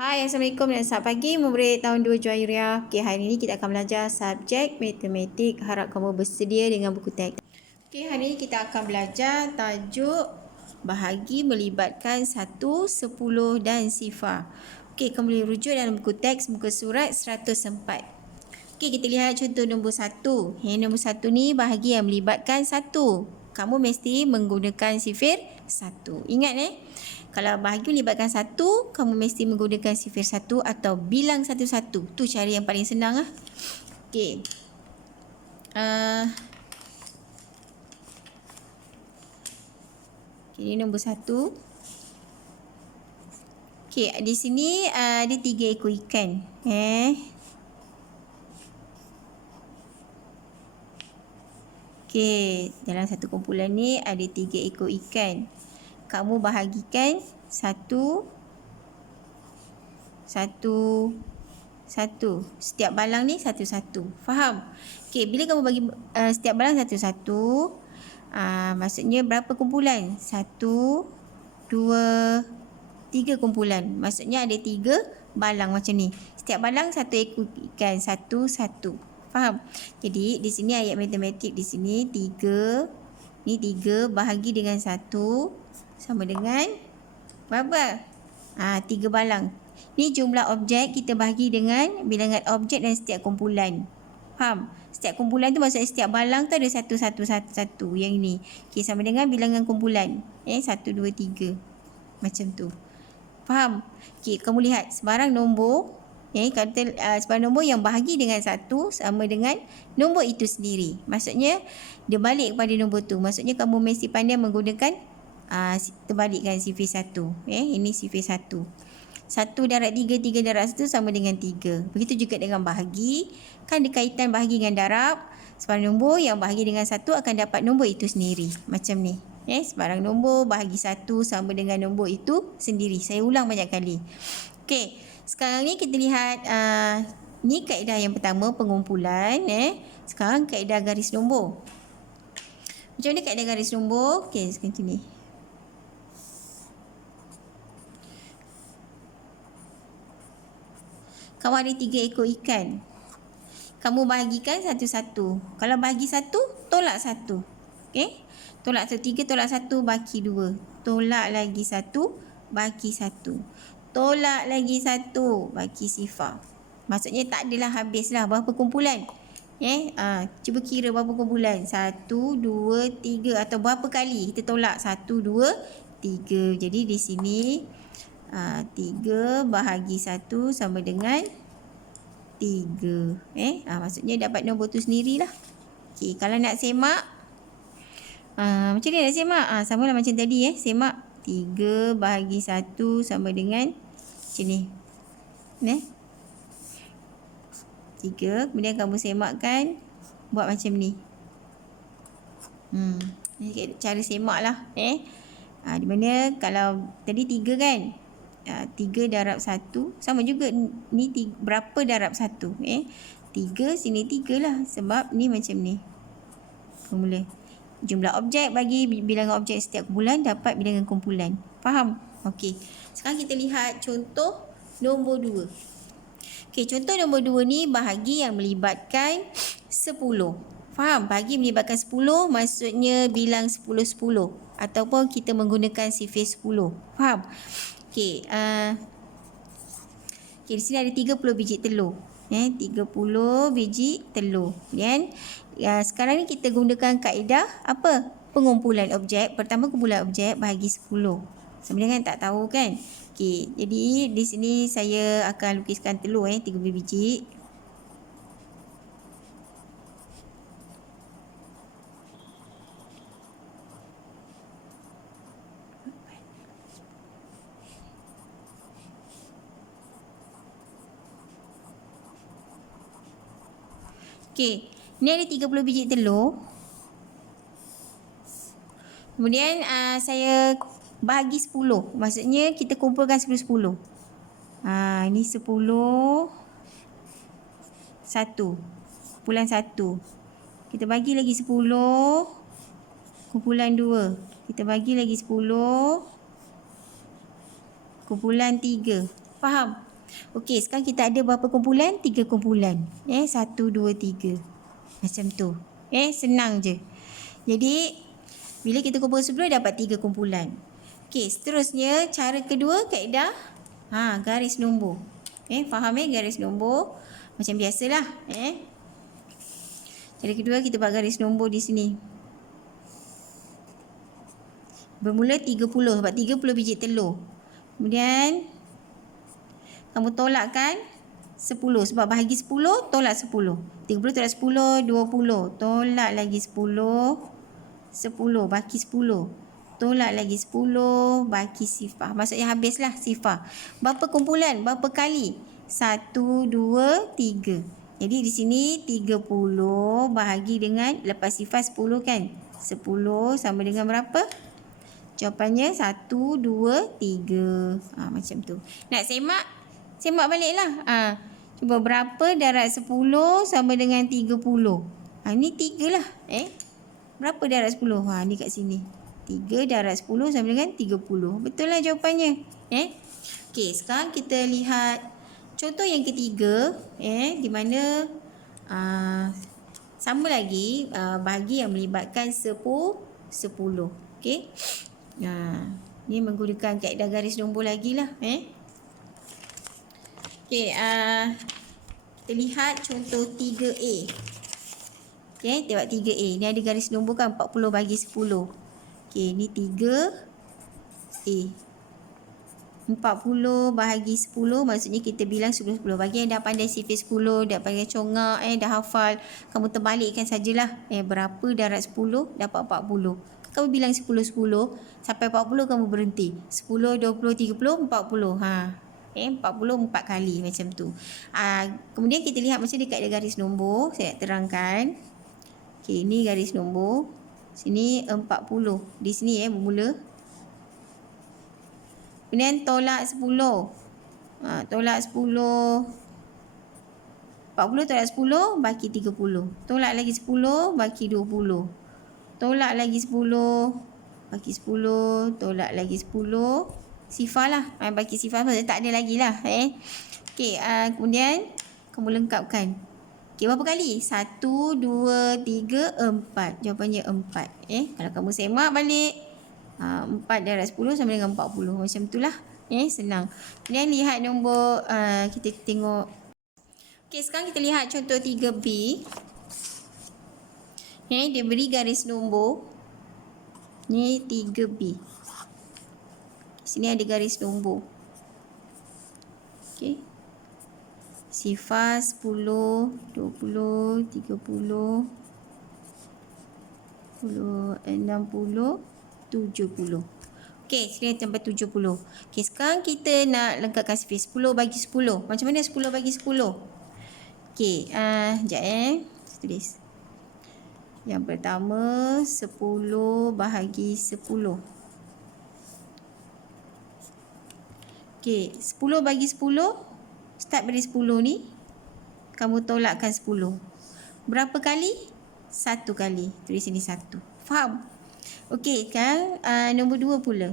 Hai, Assalamualaikum dan selamat pagi murid tahun 2 Juwairiyah. Okey, hari ini kita akan belajar subjek matematik. Harap kamu bersedia dengan buku teks. Okey, hari ini kita akan belajar tajuk bahagi melibatkan 1, 10 dan sifar. Okey, kamu boleh rujuk dalam buku teks muka surat 104. Okey, kita lihat contoh nombor 1. Nombor 1 ni bahagi yang melibatkan 1. Kamu mesti menggunakan sifir 1. Ingat kalau bahagi melibatkan 1, kamu mesti menggunakan sifir 1 atau bilang satu-satu. Tu cara yang paling senang . Okey. Ini nombor 1. Okey, di sini ada 3 ekor ikan. Okey, dalam satu kumpulan ni ada 3 ekor ikan. Kamu bahagikan 1, 1, 1. Setiap balang ni satu-satu. Faham? Okey, bila kamu bagi setiap balang satu-satu, maksudnya berapa kumpulan? 1, 2, 3 kumpulan. Maksudnya ada 3 balang macam ni. Setiap balang satu ekor ikan, satu-satu. Faham? Jadi di sini ayat matematik di sini 3. Ni 3 bahagi dengan 1 sama dengan berapa? 3 balang. Ni jumlah objek kita bahagi dengan bilangan objek dan setiap kumpulan. Faham? Setiap kumpulan tu maksudnya setiap balang tu ada satu yang ni. Okey, sama dengan bilangan kumpulan. 1, 2, 3. Macam tu. Faham? Okey, kamu lihat sebarang nombor. Kata sebarang nombor yang bahagi dengan 1 sama dengan nombor itu sendiri. Maksudnya dia balik kepada nombor tu. Maksudnya kamu mesti pandai menggunakan terbalikkan sifir 1. Ini sifir 1. 1 darab 3, 3 darab 1 sama dengan 3. Begitu juga dengan bahagi. Kan ada kaitan bahagi dengan darab. Sebarang nombor yang bahagi dengan 1 akan dapat nombor itu sendiri. Macam ni. Sebarang nombor bahagi 1 sama dengan nombor itu sendiri. Saya ulang banyak kali. Okey. Sekarang ni kita lihat ni kaedah yang pertama pengumpulan. Sekarang kaedah garis nombor. Macam mana kaedah garis nombor? Okey, seperti ni. Kamu ada 3 ekor ikan. Kamu bahagikan satu-satu. Kalau bahagi 1, tolak 1. Okey? Tolak 1, 3 tolak 1 baki 2. Tolak lagi 1 baki 1. Tolak lagi 1 baki sifar. Maksudnya tak adalah habislah berapa kumpulan. Cuba kira berapa kumpulan. 1, 2, 3 atau berapa kali kita tolak. 1, 2, 3. Jadi di sini 3 bahagi 1 sama dengan 3. Maksudnya dapat nombor tu sendirilah. Okey, kalau nak semak macam ni nak semak. Sama lah macam tadi semak 3 bahagi 1 sama dengan macam ni. 3. Kemudian kamu semakkan. Buat macam ni. Ni cara semak lah. Di mana kalau tadi 3 kan. 3 darab 1. Sama juga ni berapa darab 1. 3 sini 3 lah. Sebab ni macam ni. Formula. Jumlah objek bagi bilangan objek setiap kumpulan dapat bilangan kumpulan. Faham? Okey. Sekarang kita lihat contoh nombor 2. Okey, contoh nombor 2 ni bahagi yang melibatkan 10. Faham? Bahagi melibatkan 10 maksudnya bilang 10, 10. Ataupun kita menggunakan sifir 10. Faham? Okey. Di sini ada 30 biji telur. 30 biji telur. Kemudian sekarang ni kita gunakan kaedah apa? Pengumpulan objek. Pertama kumpulan objek bahagi 10. Sebenarnya kan tak tahu kan? Okey, jadi di sini saya akan lukiskan telur 30 biji. Okey, ni ada 30 biji telur. Kemudian saya bahagi 10. Maksudnya kita kumpulkan 10, 10. Ini 10. 1. Kumpulan 1. Kita bagi lagi 10. Kumpulan 2. Kita bagi lagi 10. Kumpulan 3. Faham? Okey, sekarang kita ada berapa kumpulan? 3 kumpulan. 1, 2, 3. Macam tu. Senang je. Jadi, bila kita kumpul 10 dapat 3 kumpulan. Okey, seterusnya cara kedua kaedah garis nombor. Faham garis nombor? Macam biasalah. Cara kedua kita buat garis nombor di sini. Bermula 30 sebab 30 biji telur. Kemudian kamu tolakkan 10 sebab bahagi 10 tolak 10. 30 tolak 10 20. Tolak lagi 10 baki 10. Tolak lagi 10 baki sifar. Maksudnya habislah sifar. Berapa kumpulan? Berapa kali? 1 2 3. Jadi di sini 30 bahagi dengan lepas sifar 10 kan? 10 sama dengan berapa? Jawapannya 1, 2, 3. Macam tu. Nak semak? Semak baliklah. Cuba berapa darab 10 sama dengan 30? Ni 3 lah. Berapa darab 10? Ni kat sini. 3 darab 10 sama dengan 30. Betul lah jawapannya. Okey, sekarang kita lihat contoh yang ketiga. Di mana sama lagi bahagi yang melibatkan 10. Okey. Ni menggunakan kaedah garis nombor lagi lah. Okey, kita lihat contoh 3A. Okey, tengok 3A. Ni ada garis nombor kan 40 bagi 10. Okey, ni 3A. 40 bahagi 10 maksudnya kita bilang 10. Bagi yang dah pandai sifir 10, dah pandai congak, dah hafal, kamu terbalikkan sajalah. Berapa darab 10? Dapat 40. Kamu bilang 10 sampai 40 kamu berhenti. 10 20 30 40. 40 4 kali macam tu. Kemudian kita lihat macam dekat ada garis nombor, saya nak terangkan. Okey, ni garis nombor. Sini 40. Di sini bermula. Kemudian tolak 10. Tolak 10. 40 tolak 10 baki 30. Tolak lagi 10 baki 20. Tolak lagi 10 baki 10. Tolak lagi 10. Sifar lah. Baki sifar tak ada lagi lah. Okey, kemudian kamu lengkapkan. Okey, berapa kali? 1, 2, 3, 4. Jawapannya 4. Kalau kamu semak balik, 4 darab 10 sama dengan 40. Macam itulah. Senang. Kemudian lihat nombor, kita tengok. Okey, sekarang kita lihat contoh 3B. Dia beri garis nombor. Ni 3B. Sini ada garis nombor. Okey. Sifar 10, 20, 30, 60, 70. Okey, sini sampai 70. Okey, sekarang kita nak lengkapkan sifir 10 bagi 10. Macam mana 10 bagi 10? Okey, sekejap tulis. Yang pertama 10 bahagi 10. Okey, 10 bagi 10. Start dari 10 ni. Kamu tolakkan 10. Berapa kali? 1 kali. Tulis sini 1. Faham? Okey, kan nombor 2 pula.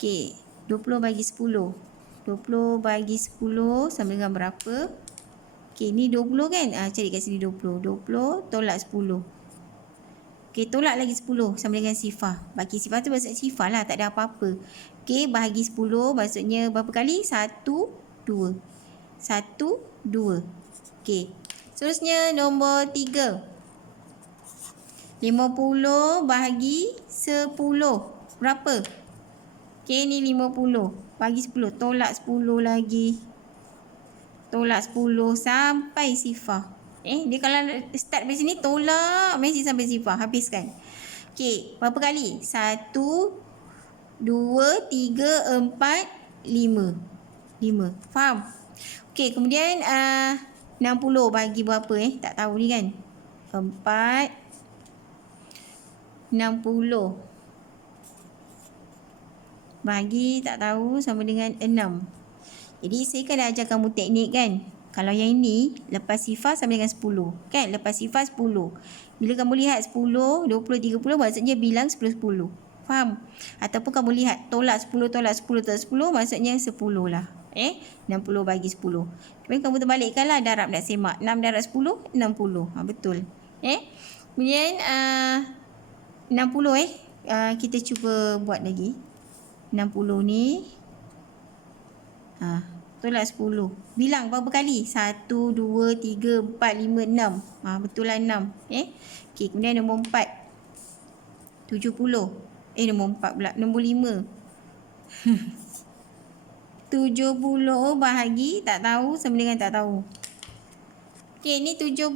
Okey, 20 bagi 10. 20 bagi 10 sama dengan berapa? Okey, ni 20 kan? Cari kat sini 20. 20 tolak 10. Okey, tolak lagi 10 sama dengan sifar. Bagi sifar tu maksud sifar lah, tak ada apa-apa. Okey, bahagi 10 maksudnya berapa kali? 1, 2. 1, 2. Okey. Seterusnya nombor 3. 50 bahagi 10. Berapa? Okey, ni 50. Bagi 10. Tolak 10 lagi. Tolak 10 sampai sifar. Dia kalau start dari sini tolak mesti sampai sifar. Habiskan. Okey, berapa kali? 1, 2, 3, 4, 5. 5. Faham? Okey, kemudian 60 bagi berapa tak tahu ni kan. 4, 60 bagi tak tahu sama dengan 6. Jadi saya kan dah ajar kamu teknik kan. Kalau yang ini lepas sifar sama dengan 10 kan. Lepas sifar 10. Bila kamu lihat 10, 20, 30 maksudnya bilang 10, 10. Faham? Ataupun kamu lihat tolak 10, tolak 10, tolak 10 maksudnya 10 lah. 60 bagi 10. Kemudian kamu terbalikkanlah darab nak semak. 6 darab 10, 60. Betul. Kemudian 60 kita cuba buat lagi. 60 ni betul lah 10. Bilang berapa kali? 1, 2, 3, 4, 5, 6. Betul lah 6. Okey, kemudian nombor 4. 70. Nombor 4 pula. Nombor 5. 70 bahagi tak tahu sama dengan tak tahu. Okey, ni 70.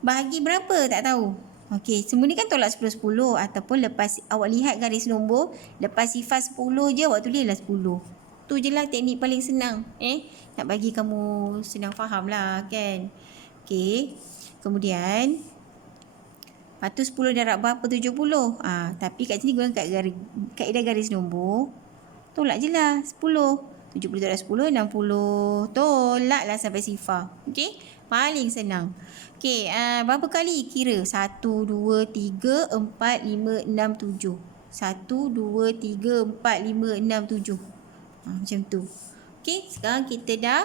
Bahagi berapa? Tak tahu. Okey, semua ni kan tolak 10, 10. Ataupun lepas awak lihat garis nombor, lepas sifar 10 je, awak tulislah 10. Tu je lah teknik paling senang. Nak bagi kamu senang faham lah kan. Okey, kemudian lepas tu 10 darab berapa? 70. Tapi kat sini guna kaedah garis nombor. Tolak je lah 10. 70 darab 10, 60. Tolak lah sampai sifar. Okey, paling senang. Okey, berapa kali kira? 1, 2, 3, 4, 5, 6, 7. 1, 2, 3, 4, 5, 6, 7. Macam tu. Okey, sekarang kita dah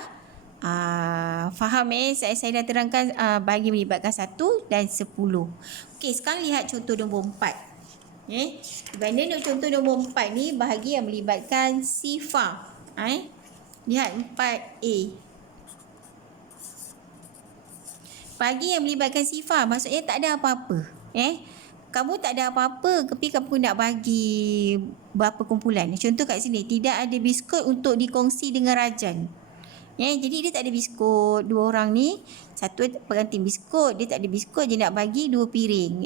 faham saya dah terangkan bahagi melibatkan 1 dan 10. Okey, sekarang lihat contoh nombor 4. Benda contoh nombor 4 ni bahagi yang melibatkan sifar. Lihat 4A. Bahagi yang melibatkan sifar maksudnya tak ada apa-apa. Kamu tak ada apa-apa tapi kamu nak bagi berapa kumpulan. Contoh kat sini, tidak ada biskut untuk dikongsi dengan Rajan. Jadi dia tak ada biskut. Dua orang ni, satu pengantin biskut, dia tak ada biskut, dia nak bagi 2 piring.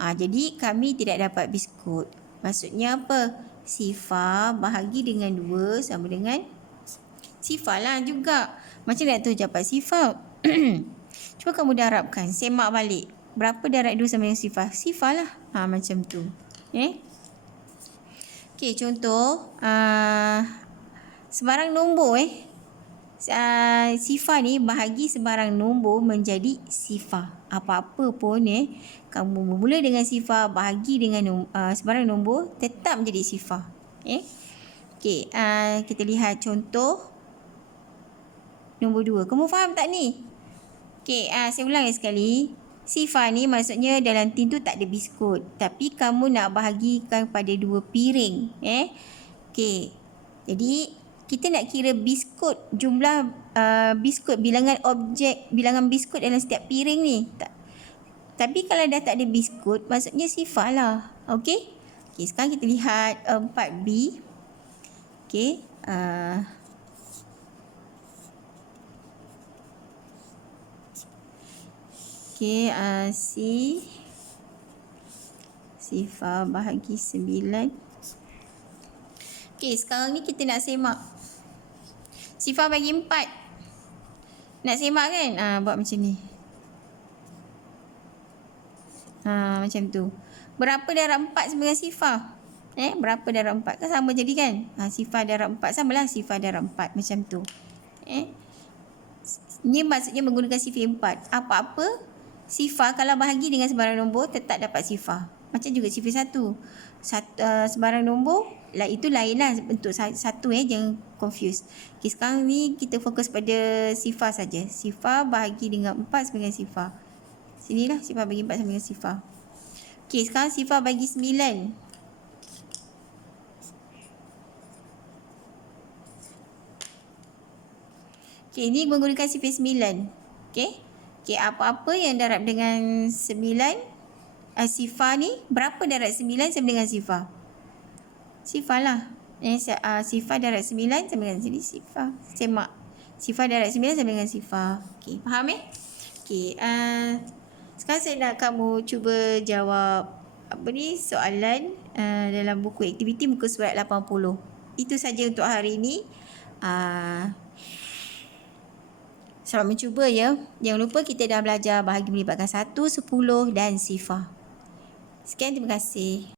Jadi kami tidak dapat biskut. Maksudnya apa? Sifar bahagi dengan 2 sama dengan sifar lah juga. Macam nak tahu dapat sifar? Cuba kamu darabkan, semak balik. Berapa darab 2 sama dengan sifar? Sifar lah. Macam tu. Okey, contoh. Sebarang nombor sifar ni bahagi sebarang nombor menjadi sifar. Apa-apa pun kamu bermula dengan sifar, bahagi dengan sebarang nombor, tetap menjadi sifar. Okey, kita lihat contoh nombor 2. Kamu faham tak ni? Okey, saya ulang sekali. Sifar ni maksudnya dalam tin tu tak ada biskut, tapi kamu nak bahagikan pada 2 piring. Okey. Jadi kita nak kira biskut, jumlah biskut, bilangan biskut dalam setiap piring ni. Tapi kalau dah tak ada biskut, maksudnya sifar lah. Okey. Okey, sekarang kita lihat 4B. Okey. Okey, sifar bahagi 9. Okey, sekarang ni kita nak semak. Sifar bagi 4. Nak semak kan? Buat macam ni. Macam tu. Berapa darab 4 sama dengan sifar? Berapa darab 4? Kan sama jadi kan? Sifar darab 4 samalah sifar darab 4. Macam tu. Ini maksudnya menggunakan sifar 4. Apa-apa sifar kalau bahagi dengan sebarang nombor tetap dapat sifar. Macam juga sifar 1. Sebarang nombor itu lain lah bentuk 1. Jangan confuse. Okay, sekarang ni kita fokus pada sifar saja. Sifar bahagi dengan 4 sama dengan sifar. Sinilah sifar bagi 4 sama dengan sifar. Okay, sekarang sifar bagi 9. Okay, ini menggunakan sifar 9. Okay, apa-apa yang darab dengan 9, sifar ni, berapa darab 9 sama dengan sifar? Sifar lah. Sifar darab 9 sama dengan sini sifar. Semak. Sifar darab 9 sama dengan sifar. Okay, faham Okay, sekarang saya nak kamu cuba jawab soalan dalam buku aktiviti muka surat 80. Itu saja untuk hari ini. Selamat mencuba ya. Jangan lupa kita dah belajar bahagi melibatkan 1, 10 dan sifar. Sekian, terima kasih.